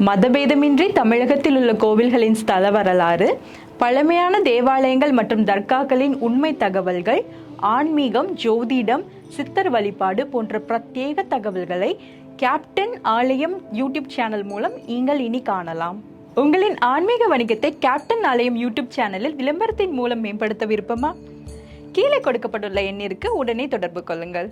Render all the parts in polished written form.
மதபேதமின்றி தமிழகத்தில் உள்ள கோவில்களின் ஸ்தல வரலாறு, பழமையான தேவாலயங்கள் மற்றும் தர்காக்களின் உண்மை தகவல்கள், ஆன்மீகம், ஜோதிடம், சித்தர் வழிபாடு போன்ற பிரத்யேக தகவல்களை கேப்டன் ஆலயம் யூடியூப் சேனல் மூலம் நீங்கள் இனி காணலாம். உங்களின் ஆன்மீக வணிகத்தை கேப்டன் ஆலயம் யூடியூப் சேனலில் விளம்பரத்தின் மூலம் மேம்படுத்த விருப்பமா? கீழே கொடுக்கப்பட்டுள்ள எண்ணிற்கு உடனே தொடர்பு கொள்ளுங்கள்.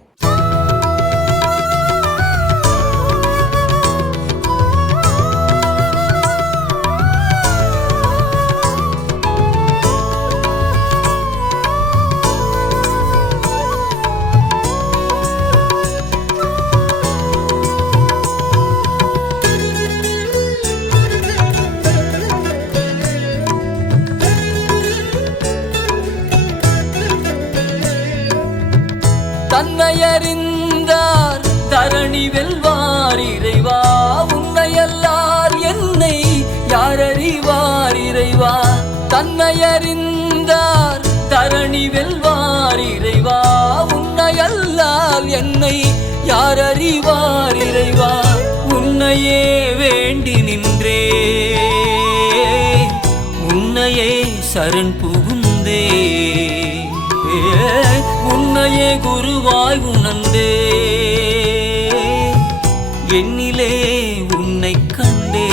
தன்னையறிந்தார் தரணி வெல்வார் இறைவா, உன்னையல்லார் என்னை யார் அறிவார் இறைவா. தன்னையறிந்தார் தரணி வெல்வார் இறைவா, உன்னையல்லால் என்னை யார் அறிவார் இறைவா. உன்னையே வேண்டி நின்றே, உன்னையே சரண் புகுந்தே, உன்னையே குருவாய் உணர்ந்தே, என்னிலே உன்னை கண்டே.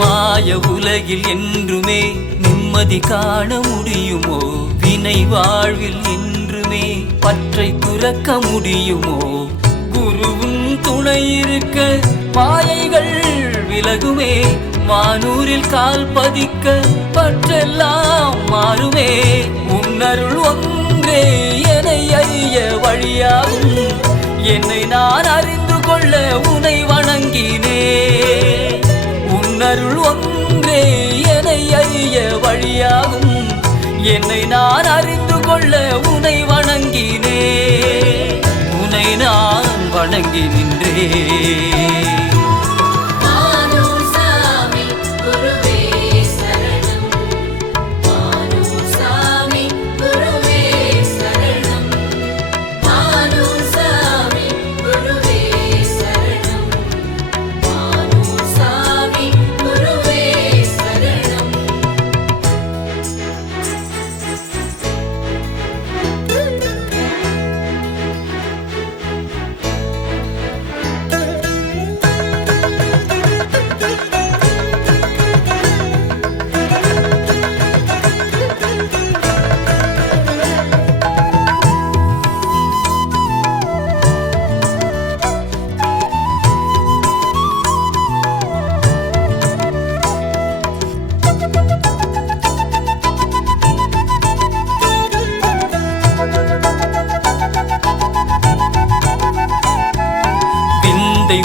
மாய உலகில் என்றுமே நிம்மதி காண முடியுமோ? வினை வாழ்வில் என்றுமே பற்றை துறக்க முடியுமோ? குருவும் துணை இருக்க மாயைகள் விலகுமே, மானூரில் கால் பதிக்க பற்றெல்லாம் மாறுமே. உன்னருள் ஒன்றே என்னை அறிய வழியாகும், என்னை நான் அறிந்து கொள்ள உனை வணங்கினே. உன்னருள் ஒன்றே என்னை அறிய வழியாகும், என்னை நான் அறிந்து கொள்ள உனை வணங்கினே. உனை நான் வணங்கி நின்றே.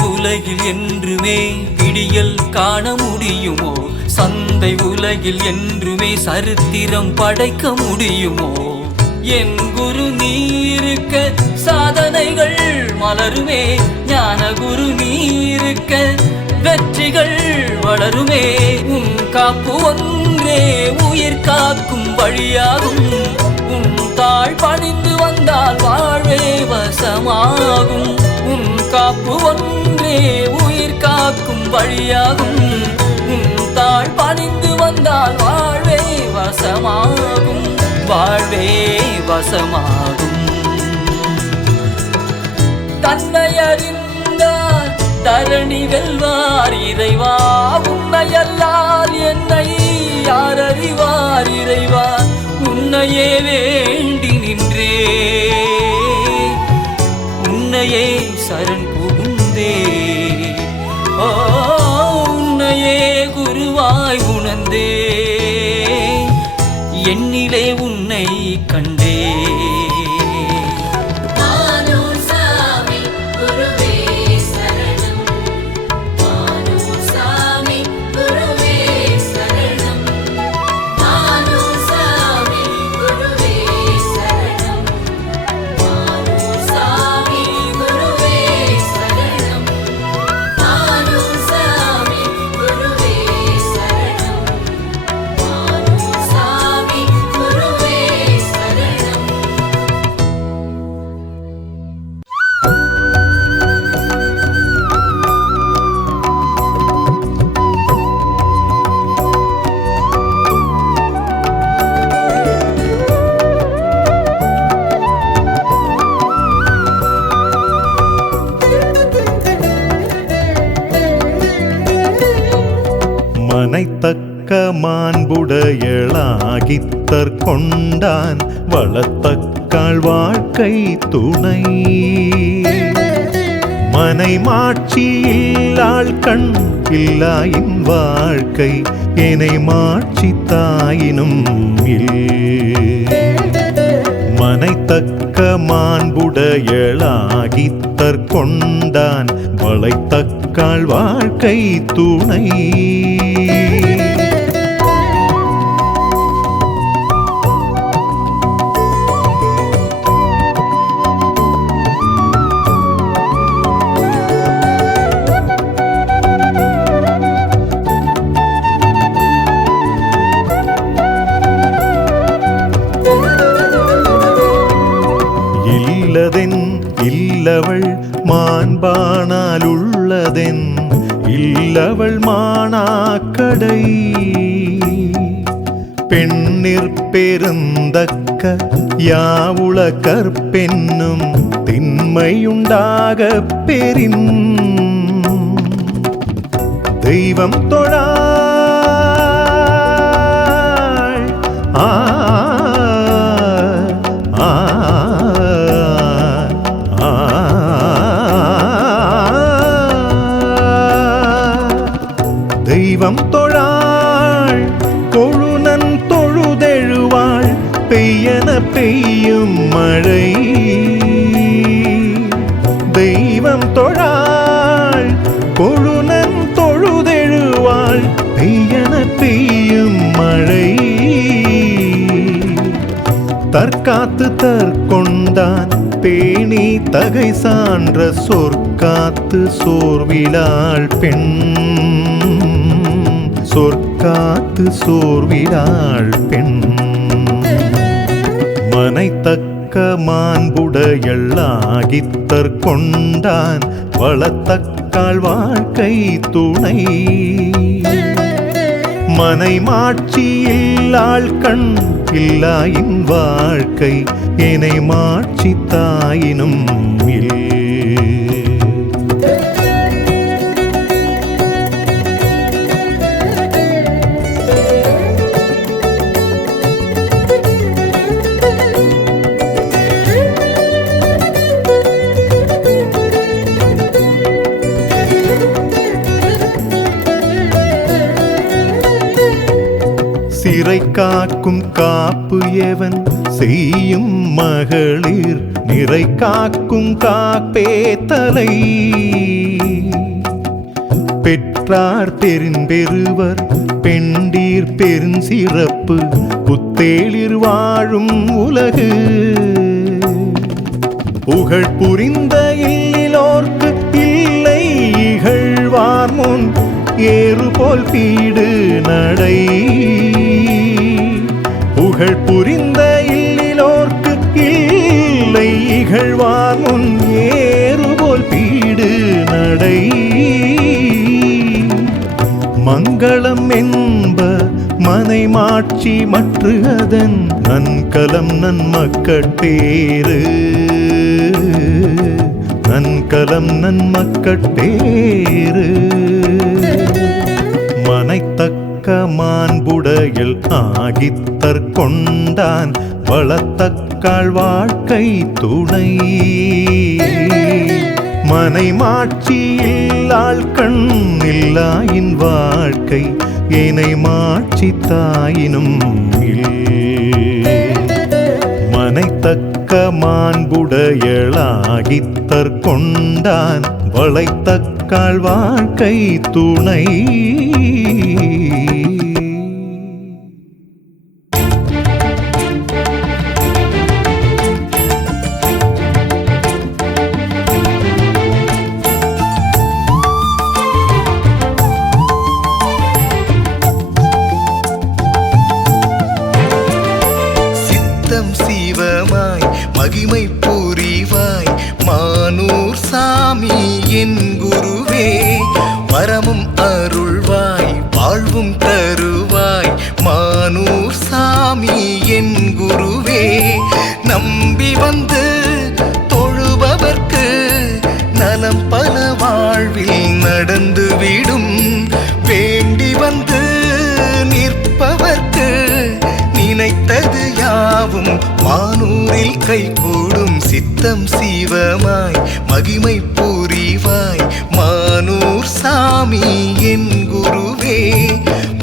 உலகில் என்றுமே விடியல் காண முடியுமோ? சந்தை உலகில் என்றுமே சரித்திரம் படைக்க முடியுமோ? என் குரு நீருக்க சாதனைகள் மலருமே, ஞான குரு நீருக்க வெற்றிகள் வளருமே. உன் காப்பு ஒன்றே உயிர் காக்கும் வழியாகும், உன் தாழ் பணிந்து வந்தால் வாழ்வே வசமாகும். உன் காப்பு ஒன்றே உயிர் காக்கும் வழியாகும், உன் தாழ் பணிந்து வந்தால் வாழ்வே வசமாகும், வாழ்வே வசமாகும். தன்னை அறிந்தார் தரணி வெல்வார் இறைவா, உன்னையல்லால் என்னை யார் அறிவார் இறைவா. உன்னையே வேண்டி நின்றே, உன்னையே சரண் புகுந்தே உன்னையே குருவாய் உணர்ந்தே என்னிலே உன்னை கண்டே மனைத்தக்க மாண்புடையளாகித்தற் கொண்டான் வளத்தக்காள் வாழ்க்கை துணை மனை மாட்சி இல்லாள் கண் இல்லாயின் வாழ்க்கை என்னை மாட்சி தாயினும் மனைத்தக்க மாண்புடையளாகித்தற் கொண்டான் வளைத்தக்காள் வாழ்க்கை துணை இல்லவள் மாண்பானால் உள்ளதென் இல்லவள் மானாக்கடை பெண்ணிற்பெருந்தக்க யாவுள கற்பென்னும் திண்மையுண்டாக பெறின் தெய்வம் தொழாள் தெய்வம் தொழாள் கொழுநன் தொழுதெழுவாள் பெய்யன பெய்யும் மழை தெய்வம் தொழாள் கொழுநன் தொழுதெழுவாள் பெய்யன பெய்யும் மழை தற்காத்து தற்கொண்டான் பேணி தகை சான்ற சொற்காத்து சோர்விலாள் பெண் சொற்காத்து சோர்விலாள் பெண் மனைத்தக்க மாண்புடையளாகித்தற் கொண்டான் வளத்தக்காள் வாழ்க்கை துணை மனை மாட்சி இல்லாள் கண் இல்லாயின் வாழ்க்கை என்னை மாட்சி தாயினும் சிறை காக்கும் காப்பு எவன் செய்யும் மகளிர் நிறை காக்கும் காப்பே தலை பெற்றார் பெருவர் பெண்டீர் பெருஞ்சிறப்பு புத்தேளிர் வாழும் உலகு புகழ் புரிந்த இல்லோர்க்கு இல்லை இகழ்வார் முன் ஏறு போல் பீடு நடை புகழ் புரிந்த இல்லோர்க்கு இல்லை இகழ்வார் முன் ஏறு போல் பீடு நடை மங்களம் என்ப மனை மாட்சி மற்று அதன் நன்கலம் நன்மக்கட்பேறு நன்கலம் நன்மக்கட்பேறு மனைத்தக்க மாண்புடையல் ஆகித்தற் கொண்டான் வளத்தக்க தக்காள் வாழ்க்கை துணை மனை மாட்சி இல்லாள் கண் இல்லாயின் வாழ்க்கை ஏனை மாட்சி தாயினும் மனை தக்க மாண்புடையளாகித்தற் கொண்டான் வளைத்தக்காள் வாழ்க்கை துணை சிவமாய் மகிமை புரிவாய் மானூர் சாமி என் குருவே வரமும் அருள்வாய் வாழ்வும் தருவாய் மானூர் சாமி என் குருவே நம்பி வந்து தொழுபவர்க்கு நலம் பல வாழ்வில் நடந்துவிடும் வேண்டி வந்து நிற்பவர்க்கு நினைத்தது யாவும் மானூரில் கைகூடும் சித்தம் சிவமாய் மகிமை புரிவாய் மானூர் சாமி என் குருவே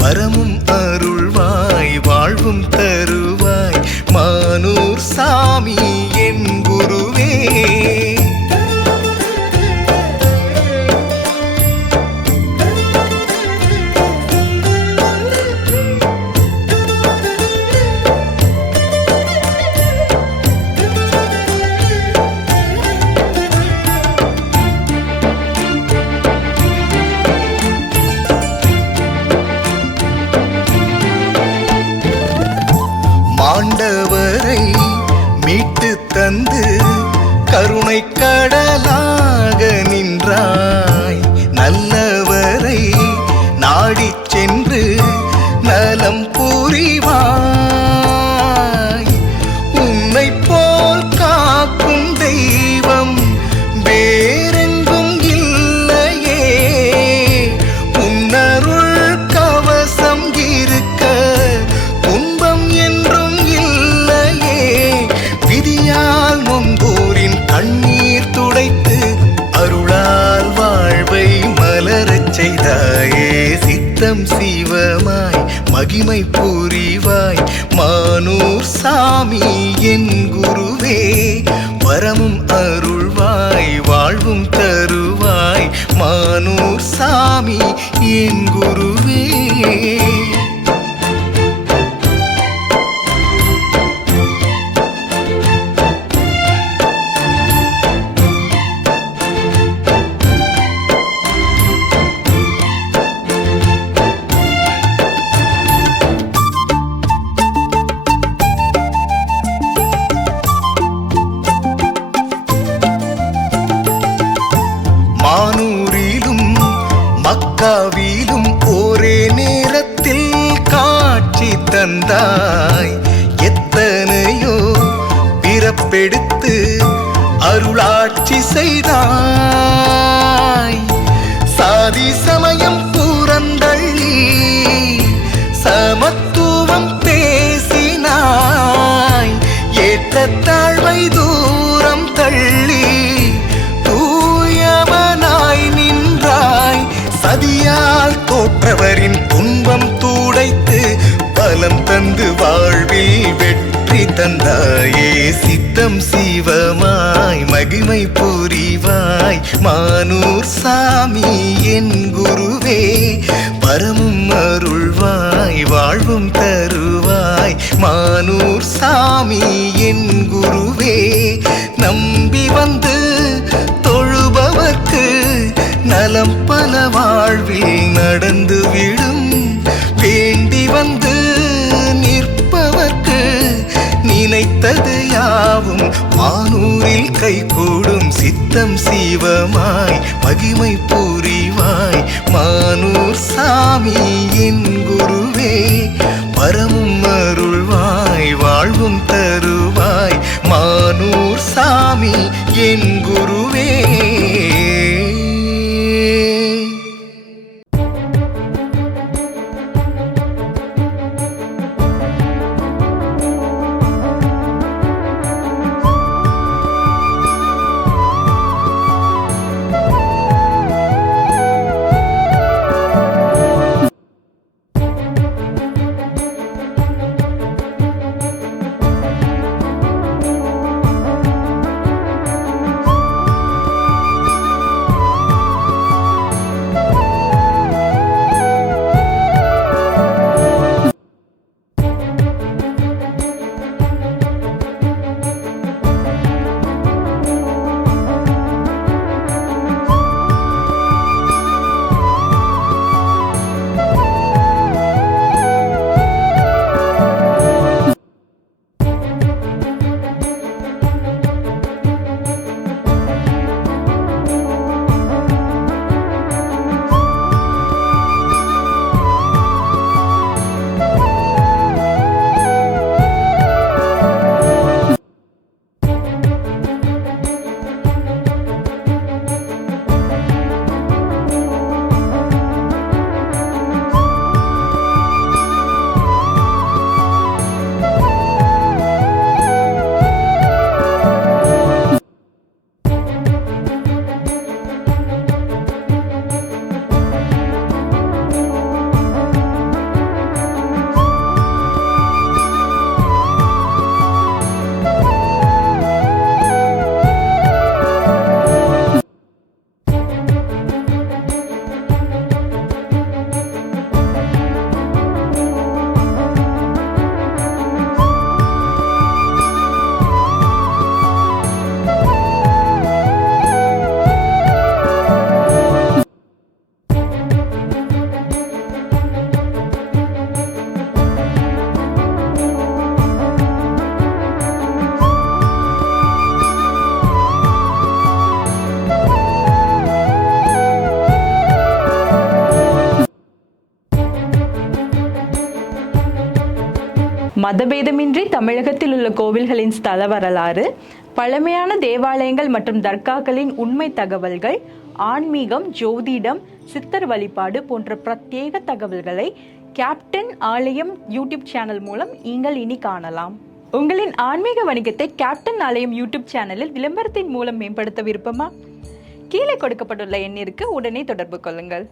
வரமும் அருள்வாய் வாழ்வும் தருவாய் மானூர் சாமி என் குருவே ஆண்டவரை மீட்டு தந்து கருணை கடலாக நின்றாய் நல்லவரை நாடிச் சென்று நலம் புரிவாய் உன்னை போல் காக்கும் தெய்வம் வேறெங்கும் இல்லையே உன்னருள் கவசம் இருக்க துன்பம் என்றும் இல்லையே விதியால் நொந்தோரின் கண்ணீர் துடைத்து அருளால் வாழ்வை மலரச் செய்தாயே சித்தம் சிவமாய் மகிமை புரிவாய் மானூர் சாமி என் குருவே வரமும் அருள்வாய் வாழ்வும் தருவாய் மானூர் சாமி என் குருவே மானூரிலும் மக்காவிலும் ஒரே நேரத்தில் காட்சி தந்தாய் எத்தனையோ பிறப்பெடுத்து அருளாட்சி செய்தாய் சாதி சமயம் புறந்தள்ளி சமத்துவம் பேசினாய் ஏற்றத்தாழ்வை தூரம் தள்ளி சதியால் தோற்றவரின் துன்பம் தூடைத்து பலம் தந்து வாழ்வில் வெற்றி தந்தாயே சித்தம் சிவமாய் மகிமை புரிவாய் மானூர் சாமி என் குருவே வரமும் அருள்வாய் வாழ்வும் தருவாய் மானூர் சாமி என் குருவே நம்பி வந்து தொழுபவர்க்கு நலம் பல வாழ்வில் நடந்துவிடும் வேண்டி வந்து நிற்பவர்க்கு நினைத்தது யாவும் மானூரில் கைகூடும் சித்தம் சிவமாய் மகிமை புரிவாய் மானூர் சாமி என் குருவே வரமும் அருள்வாய் வாழ்வும் தருவாய் மானூர் சாமி என் குருவே மதபேதமின்றி தமிழகத்தில் உள்ள கோவில்களின் ஸ்தல வரலாறு, பழமையான தேவாலயங்கள் மற்றும் தர்காக்களின் உண்மை தகவல்கள், ஆன்மீகம், ஜோதிடம், சித்தர் வழிபாடு போன்ற பிரத்யேக தகவல்களை கேப்டன் ஆலயம் யூடியூப் சேனல் மூலம் நீங்கள் இனி காணலாம். உங்களின் ஆன்மீக வணிகத்தை கேப்டன் ஆலயம் யூடியூப் சேனலில் விளம்பரத்தின் மூலம் மேம்படுத்த விருப்பமா? கீழே கொடுக்கப்பட்டுள்ள எண்ணிற்கு உடனே தொடர்பு கொள்ளுங்கள்.